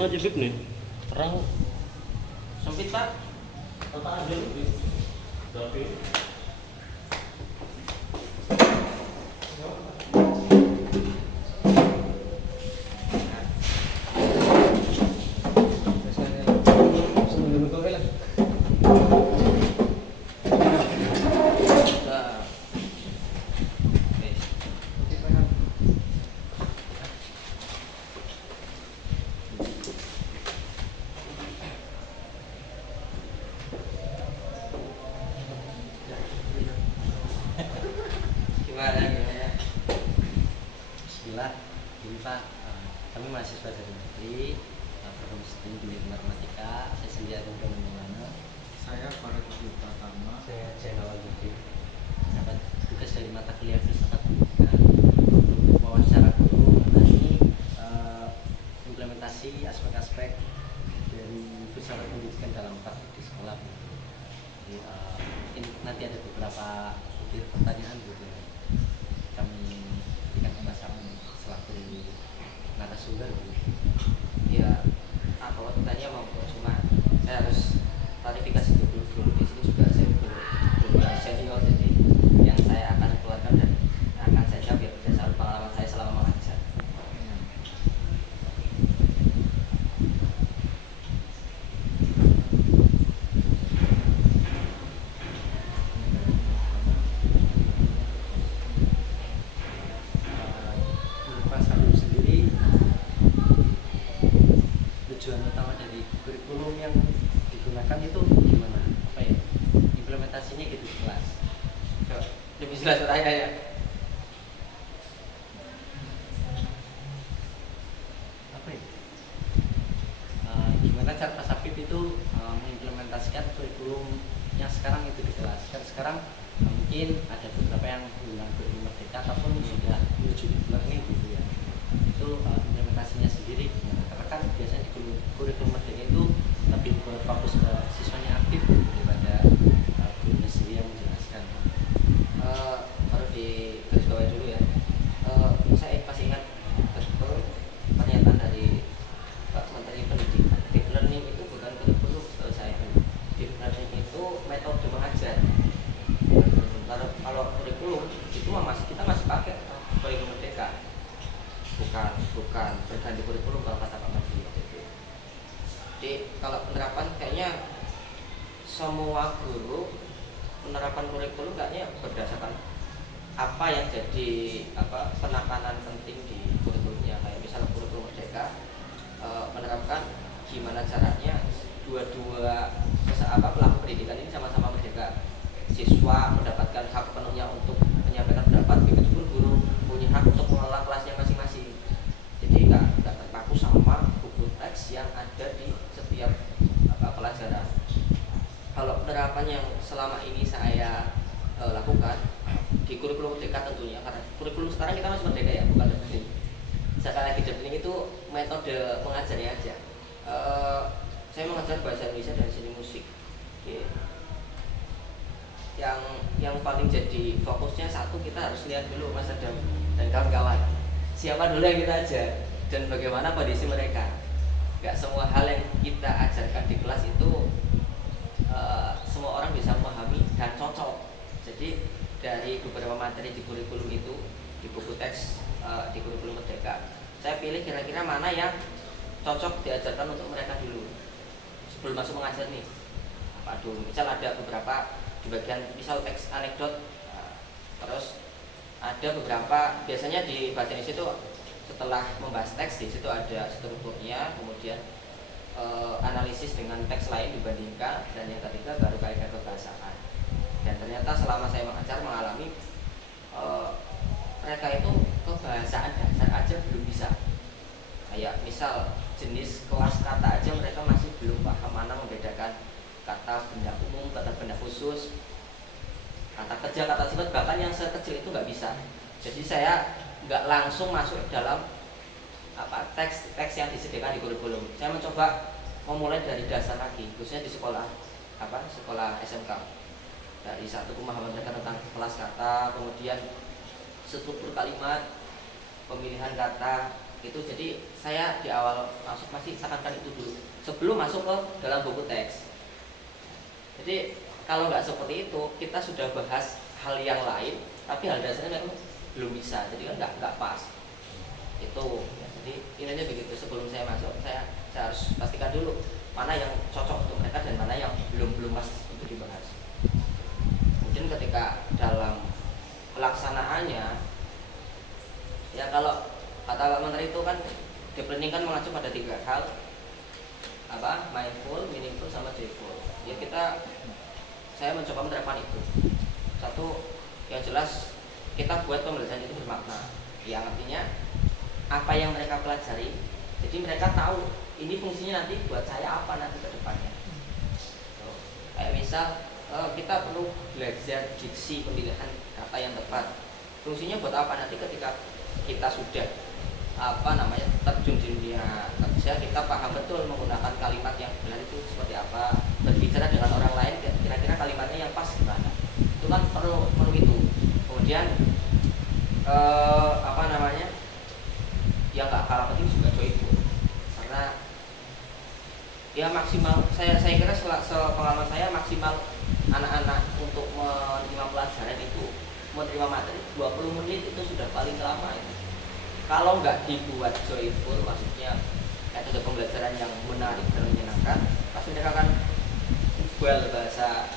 Diem aja Bib nih. Terang. Sempit Pak. Tata aja Bib. Tapi gimana? Bismillah, ini Pak, kami mahasiswa dari negeri, program studi pendidikan matematika. Saya sendiri Agung Pramana. Saya Faridul Pratama. Saya Jainal Al-Jufri. Dapat tugas dari mata kuliah filsafat pendidikan untuk wawancara guru mengenai implementasi aspek-aspek dari filsafat pendidikan dalam praktik di sekolah. Jadi mungkin nanti ada beberapa pertanyaan gitu. Kami berikan pembahasan selaku narasumber gitu. Ya, apa tanya mau cuma saya harus klarifikasi dulu di sini juga saya belum senior, jadi yang saya akan keluarkan dan akan saya jawab ya berdasarkan pengalaman saya selama mengajar. Pak Sabib sendiri, tujuan utama dari kurikulum yang digunakan itu gimana? Apa ya? Implementasinya gitu jelas. Coba lebih jelas bertanya ya. Apa ya? Gimana cara Pak Sabib itu mengimplementasikan kurikulum yang sekarang itu di kelas? Kan sekarang mungkin ada beberapa yang menggunakan kurikulum merdeka ataupun sudah menuju deep learning gitu ya. Itu implementasinya sendiri gimana? Karena kan biasanya di kurikulum merdeka itu lebih berfokus ke siswanya aktif daripada gurunya sendiri yang menjelaskan. Baru di garis bawah dulu ya. Saya masih ingat betul pernyataan dari Pak Menteri Pendidikan. Deep learning itu bukan kurikulum, setahu saya. Deep learning itu metode mengajar. Kalau kurikulum itu kita masih pakai kurikulum merdeka. Bukan berganti kurikulum kalau kata Pak Menteri. Jadi kalau penerapan kayaknya semua guru penerapan kurikulum kayaknya berdasarkan apa yang jadi penekanan penting di kurikulumnya. Kayak misalnya kurikulum merdeka menerapkan gimana caranya dua-dua pelaku pendidikan ini sama-sama merdeka. Siswa mendapatkan hak penuhnya untuk menyampaikan pendapat, begitupun guru punya hak untuk mengelola kelasnya masing-masing. Jadi nggak terpaku sama buku teks yang ada di setiap pelajaran. Kalau penerapan yang selama ini saya lakukan di kurikulum merdeka tentunya, karena kurikulum sekarang kita masih merdeka ya, bukan deep. Sekali lagi deep learning itu metode mengajarnya aja. Saya mengajar bahasa Indonesia dan seni musik. Oke. Yang paling jadi fokusnya satu, kita harus lihat dulu Mas Adam dan kawan-kawan siapa dulu yang kita ajar dan bagaimana kondisi mereka. Gak semua hal yang kita ajarkan di kelas itu semua orang bisa memahami dan cocok. Jadi dari beberapa materi di kurikulum itu, di buku teks di kurikulum merdeka, saya pilih kira-kira mana yang cocok diajarkan untuk mereka dulu sebelum masuk mengajar nih. Aduh, misal ada beberapa di bagian misal teks anekdot, terus ada beberapa biasanya di bahasa Indonesia itu setelah membahas teks di situ ada strukturnya, kemudian analisis dengan teks lain dibandingkan, dan yang ketiga baru kaidah kebahasaan. Dan ternyata selama saya mengajar mengalami mereka itu kebahasaan dasar aja belum bisa. Kayak misal jenis kelas kata aja mereka masih belum paham mana membedakan kata benda umum, kata benda khusus, kata kerja, kata sifat, bahkan yang sekecil itu nggak bisa. Jadi saya nggak langsung masuk dalam teks yang disediakan di kurikulum. Saya mencoba memulai dari dasar lagi, khususnya di sekolah sekolah SMK. Dari satu pemahaman mereka tentang kelas kata, kemudian struktur kalimat, pemilihan kata, itu. Jadi saya di awal masuk masih tekankan itu dulu sebelum masuk ke dalam buku teks. Jadi kalau nggak seperti itu, kita sudah bahas hal yang lain, tapi hal dasarnya memang belum bisa, jadi kan nggak pas. Itu ya, jadi intinya begitu. Sebelum saya masuk, saya harus pastikan dulu mana yang cocok untuk mereka dan mana yang belum pas untuk dibahas. Kemudian ketika dalam pelaksanaannya, ya kalau kata Pak Menteri itu kan deep learning kan mengacu pada 3 hal, apa, mindful, meaningful, sama joyful. Ya saya mencoba menerapkan itu. Satu, yang jelas kita buat pembelajaran itu bermakna, yang artinya apa yang mereka pelajari, jadi mereka tahu ini fungsinya nanti buat saya apa nanti ke depannya. Kayak misal kita perlu belajar diksi, pemilihan kata yang tepat, fungsinya buat apa nanti ketika kita sudah terjun di dunia kerja, kita paham betul menggunakan kalimat yang benar itu seperti apa, berbicara dengan orang lain kira-kira kalimatnya yang pas gimana, itu kan perlu itu. Kemudian yang nggak kalah penting juga joyful, karena ya maksimal saya kira sepengalaman saya maksimal anak-anak untuk menerima pelajaran itu, menerima materi 20 menit itu sudah paling lama itu. Kalau nggak dibuat joyful, maksudnya metode pembelajaran yang menarik dan menyenangkan, pasti mereka akan bahasa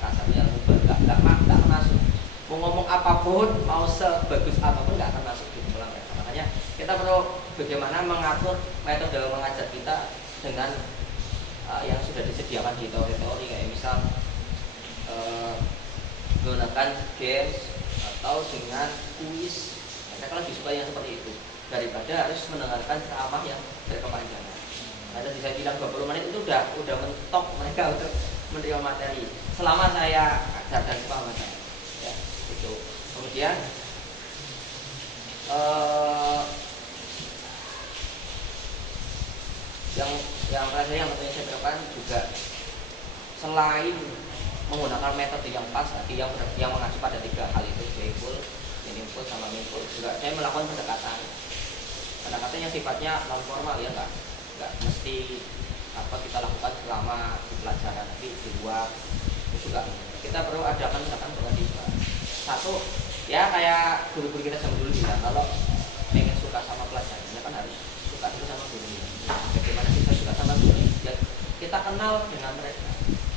kasarnya nggak masuk. Mau ngomong apapun, mau sebagus apapun nggak akan masuk di kepala mereka. Makanya kita perlu bagaimana mengatur metode mengajar kita dengan yang sudah disediakan di teori-teori, kayak misal menggunakan games atau dengan kuis. Mereka lebih suka yang seperti itu daripada harus mendengarkan ceramah yang berkepanjangan. Nah, tadi saya bilang 20 menit itu udah mentok mereka untuk menerima materi selama saya ajar dan selama saya. Ya, itu. Kemudian yang terakhir yang tentunya saya terapkan juga, selain menggunakan metode yang pas tadi yang mengacu pada 3 hal itu, joyful, meaningful, sama meaningful, juga saya melakukan pendekatan yang sifatnya non formal, ya nggak mesti kita lakukan selama di pelajaran, tapi di luar itu juga kita perlu ada pendekatan dengan tiba. Satu, ya kayak guru-guru kita zaman dulu bilang, kalau pengen suka sama pelajarannya kan harus suka dulu sama gurunya. Bagaimana kita suka sama guru? Ya kita kenal dengan mereka.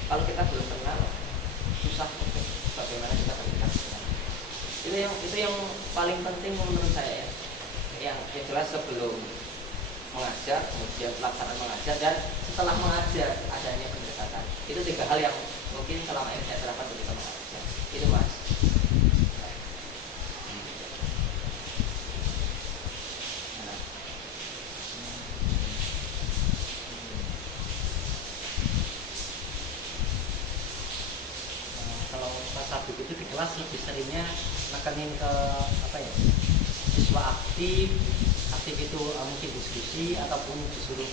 Kalau kita belum kenal, susah untuk bagaimana kita terlihat. Itu yang paling penting menurut saya, ya. Yang jelas sebelum mengajar, kemudian pelaksanaan mengajar, dan setelah mengajar adanya pendekatan. Itu 3 hal yang mungkin selama ini saya terapkan ketika mengajar. Itu Mas. Kalau Mas Abdul itu di kelas lebih seringnya nekenin ke siswa aktif itu mungkin diskusi ataupun disuruh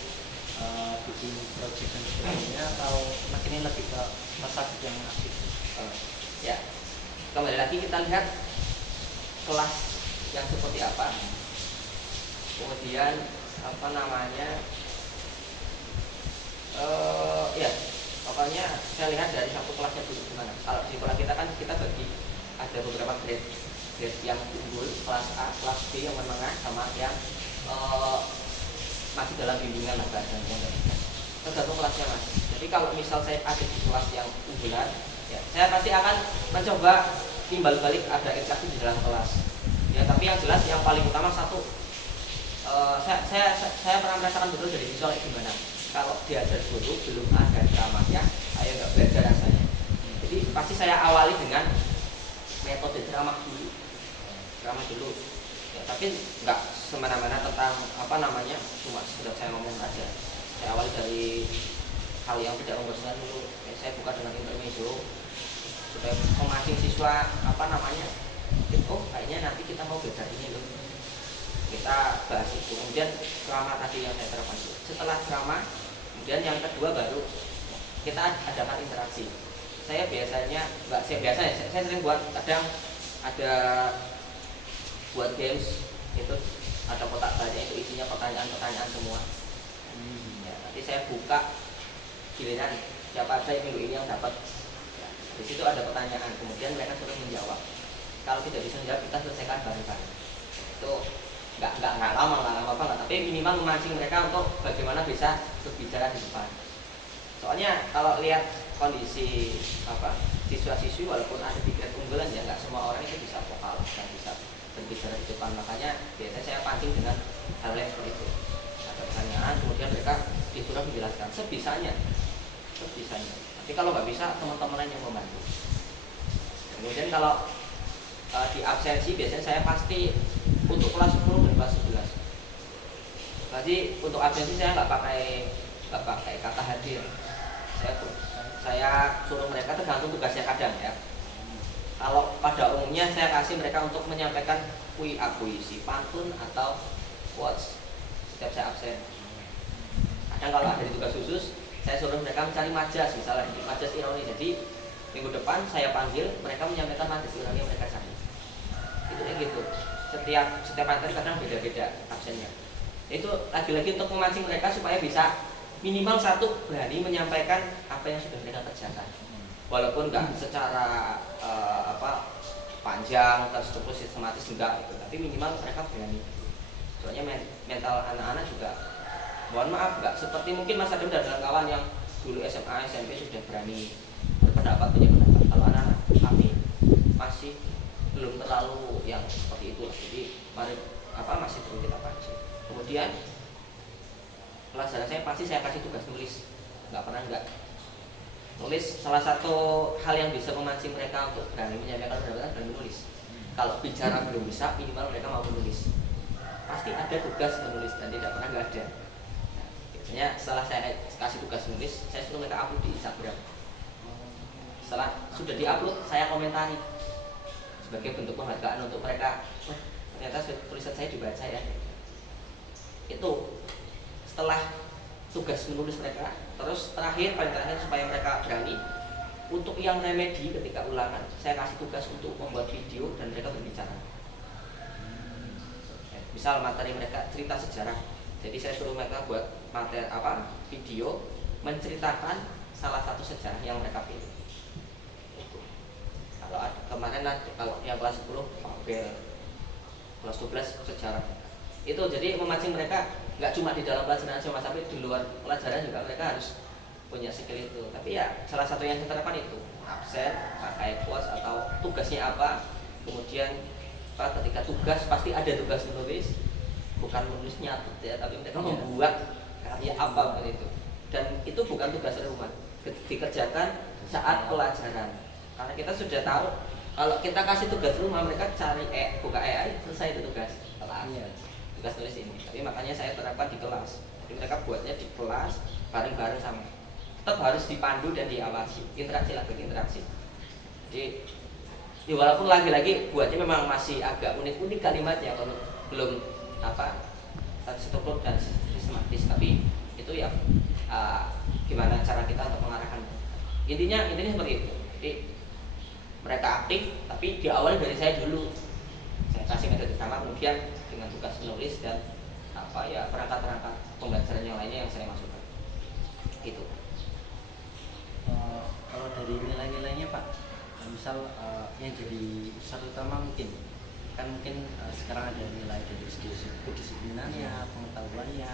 bikin project dan sebagainya, atau nekenin lebih ke Mas Abdul yang aktif? Ya, kembali lagi kita lihat kelas yang seperti apa, kemudian ya pokoknya saya lihat dari satu kelasnya dulu gimana. Kalau di sekolah kita kan kita bagi ada beberapa grade yang unggul, kelas A, kelas B yang menengah, sama yang masih dalam bimbingan lah bahasanya. Tergantung kelasnya Mas. Jadi kalau misal saya ada di kelas yang unggulan, ya saya pasti akan mencoba timbal balik ada interaksi di dalam kelas. Ya, tapi yang jelas yang paling utama satu, saya pernah merasakan betul dari visual gimana. Kalau diajar guru belum ada ceramahnya, saya nggak belajar rasanya. Jadi pasti saya awali dengan metode ceramah dulu. Ya, tapi nggak semena-mena tentang cuma sekedar saya ngomong aja. Saya awali dari hal yang tidak membosankan dulu. Ya, saya buka dengan intermezzo supaya memancing siswa kayaknya nanti kita mau belajar ini loh, kita bahas itu. Kemudian ceramah tadi yang saya terapkan itu. Setelah ceramah, kemudian yang kedua baru kita adakan interaksi. Saya sering buat, kadang ada buat games itu ada kotak banyak itu isinya pertanyaan-pertanyaan semua. Ya, nanti saya buka giliran siapa aja yang minggu ini yang dapat. Ya, di situ ada pertanyaan, kemudian mereka suruh menjawab. Kalau tidak bisa menjawab, kita selesaikan bareng-bareng. Itu nggak lama banget, tapi minimal memancing mereka untuk bagaimana bisa berbicara di depan. Soalnya kalau lihat kondisi siswa-siswi walaupun ada di grade unggulan ya nggak semua orang itu bisa vokal dan bisa berbicara di depan. Makanya biasanya saya pancing dengan hal yang seperti itu. Ada pertanyaan, kemudian mereka disuruh menjelaskan sebisanya. Tapi kalau nggak bisa, teman-teman lain yang membantu. Kemudian kalau di absensi biasanya saya pasti untuk kelas 10 dan kelas 11. Berarti untuk absensi saya nggak pakai kata hadir. Saya suruh mereka tergantung tugasnya kadang ya. Kalau pada umumnya saya kasih mereka untuk menyampaikan puisi, pantun atau quotes setiap saya absen. Kadang kalau ada tugas khusus, saya suruh mereka mencari majas, misalnya majas ironi. Jadi minggu depan saya panggil mereka menyampaikan majas ironi yang mereka cari. Itu kayak gitu. Setiap materi kadang beda-beda absennya. Itu lagi-lagi untuk memancing mereka supaya bisa minimal satu berani menyampaikan apa yang sudah mereka kerjakan. Walaupun nggak secara panjang terstruktur sistematis enggak gitu, tapi minimal mereka berani. Soalnya mental anak-anak juga, mohon maaf, nggak seperti mungkin Mas Adam dan kawan yang dulu SMA SMP sudah berani berpendapat punya pendapat. Kalau anak-anak kami masih belum terlalu yang seperti itu. Jadi masih perlu kita pancing. Kemudian pelajaran saya pasti saya kasih tugas nulis, nggak pernah enggak. Nulis salah satu hal yang bisa memancing mereka untuk berani menyampaikan pendapat dan menulis. Kalau bicara belum bisa, minimal mereka mau menulis. Pasti ada tugas menulis dan tidak pernah nggak ada. Nah, biasanya setelah saya kasih tugas menulis, saya suruh mereka upload di Instagram. Setelah sudah diupload, saya komentari sebagai bentuk penghargaan untuk mereka. Ternyata tulisan saya dibaca ya. Itu setelah tugas menulis mereka, terus paling terakhir supaya mereka berani untuk yang remedi ketika ulangan, saya kasih tugas untuk membuat video dan mereka berbicara. Misal materi mereka cerita sejarah, jadi saya suruh mereka buat materi video menceritakan salah satu sejarah yang mereka pilih. Kalau kemarin kalau yang kelas 10 Babel, kelas 12 sejarah. Itu jadi memancing mereka nggak cuma di dalam pelajaran cuma sampai di luar pelajaran juga mereka harus punya skill itu. Tapi ya salah satu yang saya terapkan itu absen, pakai quotes atau tugasnya apa. Kemudian ketika tugas pasti ada tugas menulis, bukan menulis nyatut ya, tapi mereka membuat karya apa itu. Dan itu bukan tugas rumah, dikerjakan saat pelajaran. Karena kita sudah tahu kalau kita kasih tugas rumah mereka cari buka AI selesai itu tugas kelar. Tugas tulis ini, tapi makanya saya terapkan di kelas. Jadi mereka buatnya di kelas bareng-bareng sama. Tetap harus dipandu dan diawasi, interaksi. Jadi ya walaupun lagi-lagi buatnya memang masih agak unik-unik kalimatnya, kalau belum terstruktur dan sistematis, tapi itu ya gimana cara kita untuk mengarahkan. Intinya seperti itu. Jadi mereka aktif, tapi diawali dari saya dulu. Saya kasih metode sama, kemudian dengan tugas menulis dan perangkat-perangkat pembelajaran yang lainnya yang saya masukkan. Itu. Kalau dari nilai-nilainya Pak, misal yang jadi satu utama mungkin sekarang ada nilai dari segi kedisiplinannya, pengetahuannya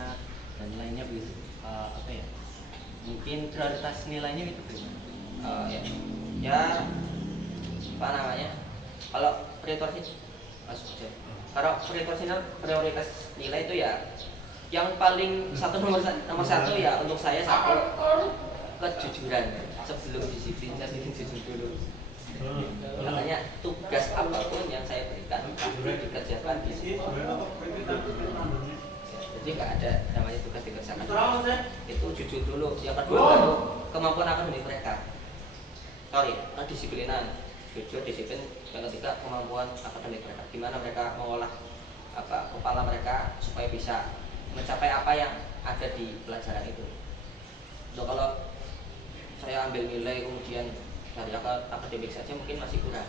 dan lainnya begitu. Mungkin prioritas nilainya itu bagaimana? Kalau prioritas nilai itu ya yang paling nomor satu ya untuk saya kejujuran. Sebelum disiplin saya jujur dulu. Makanya tugas apapun yang saya berikan dikerjakan di situ. Jadi nggak ada namanya tugas dikerjakan. Itu jujur dulu. Yang kedua baru kemampuan akademik mereka. Kedisiplinan, jujur, disiplin. Yang ketiga kemampuan akademik mereka. Gimana mereka mengolah kepala mereka supaya bisa mencapai apa yang ada di pelajaran itu. Kalau saya ambil nilai kemudian dari akademik saja mungkin masih kurang.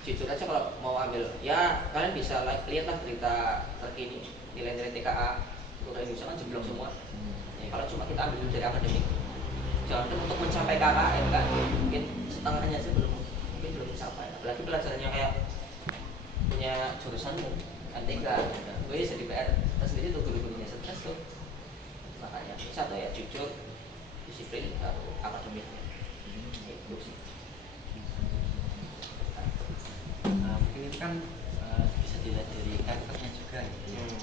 jujur aja kalau mau ambil ya kalian bisa lihatlah berita terkini nilai-nilai TKA untuk Indonesia kan jeblok semua. Ya, kalau cuma kita ambil dari akademik, jangan untuk mencapai KKM kan mungkin setengahnya aja mungkin belum mencapai. Apalagi pelajarannya kayak punya jurusan NTK, gue jadi PR tersendiri tuh guru-gurunya stres tuh. Makanya satu ya jujur, disiplin, akademiknya itu sih. Mungkin itu kan bisa dilihat dari karakternya juga gitu ya.